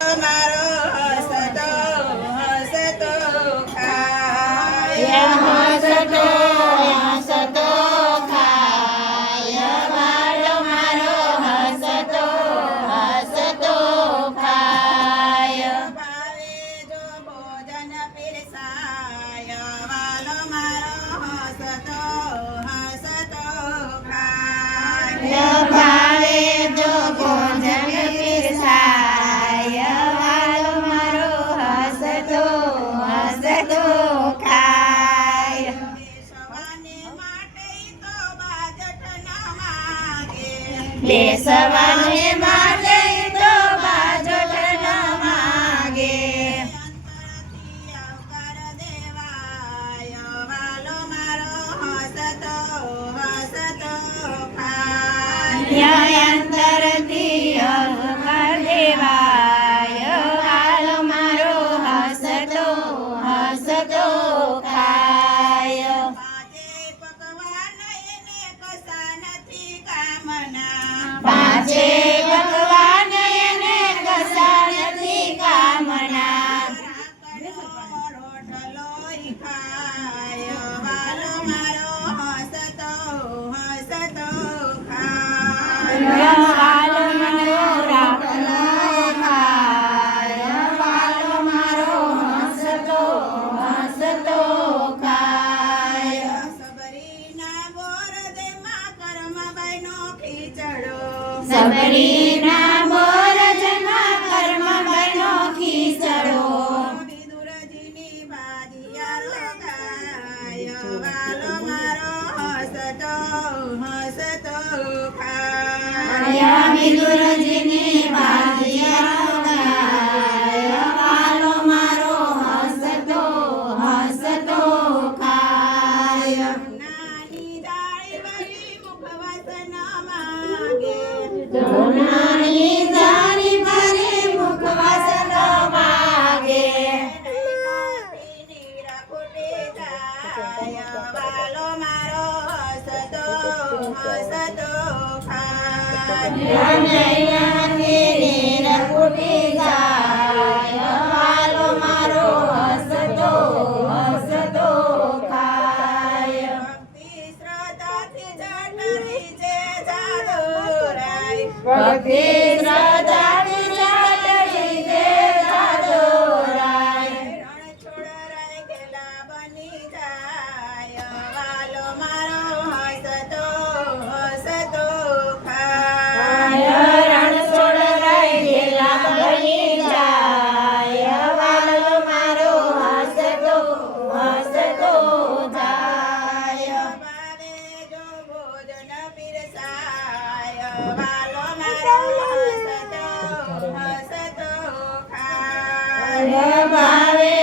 મારો હસતો હસતો ખાય હસતો હસતો ખાય વાલો મારો હસતો હસતો ખાય ભાવે જો ભોજન પીરસાય વાલો મારો હસતો હસતો ખાય ભાવે જો ભોજન પીરસાય વાલો મારો હસતો હસતો ખાય બેસવાને માટે તો બાજટ ન માગે બેસવાને માટે તો બાજટ ન માગે અંતરથી આવકાર દેવાય વાલો મારો હસતો હસતો ખાય અંતરથી આવકાર દેવાય વાલો મારો હસતો હસતો ખાય પાંચે પકવાન એને કશા નથી કામના પાંચે ભગવાન એને કશા નથી કામના રાખડો રોટલોય ખાય વાલો મારો હસતો હસતો ખાય વાલો મારો રાખલો ખાય વાલો મારો હસતો હસતો ખાય સબરીના બોરદમાં કર્મબાઈનો ખીચડો સબરીના બોરજમાં કર્મ બનો ખીચડો વિદુરજીની ભાજીયારો ખાય વાલો મારો હસતો હસતો ખાય વિદુરજીની ભાજીયારો ખાય વાલો મારો હસતો હસતો ખાય નાની જાળી વળી મુખવાસ ન માગે નાની જારી ભરે મુખવાસ ન માગે નીરા ફૂટી જાય વાલો મારો હસતો હસતો ખાય નીર ફૂટી જાય વાલો મારો હસતો હસતો ખાય ભક્તિ શ્રદ્ધાથી જટરી છે જાદુરાય ભક્તિ શ્રદ્ધાથી જાતરી જે જાદોરાય રણ છોડ રાખેલા બની જાય વાલો મારો હસતો હસતો ખાય રણ છોડ રહેલા બની જાય વાલો મારો હસતો હસતો જાય ભાવે જો ભોજન પીરસાય વાલો મારો હસતો હસતો ખાય ભાવે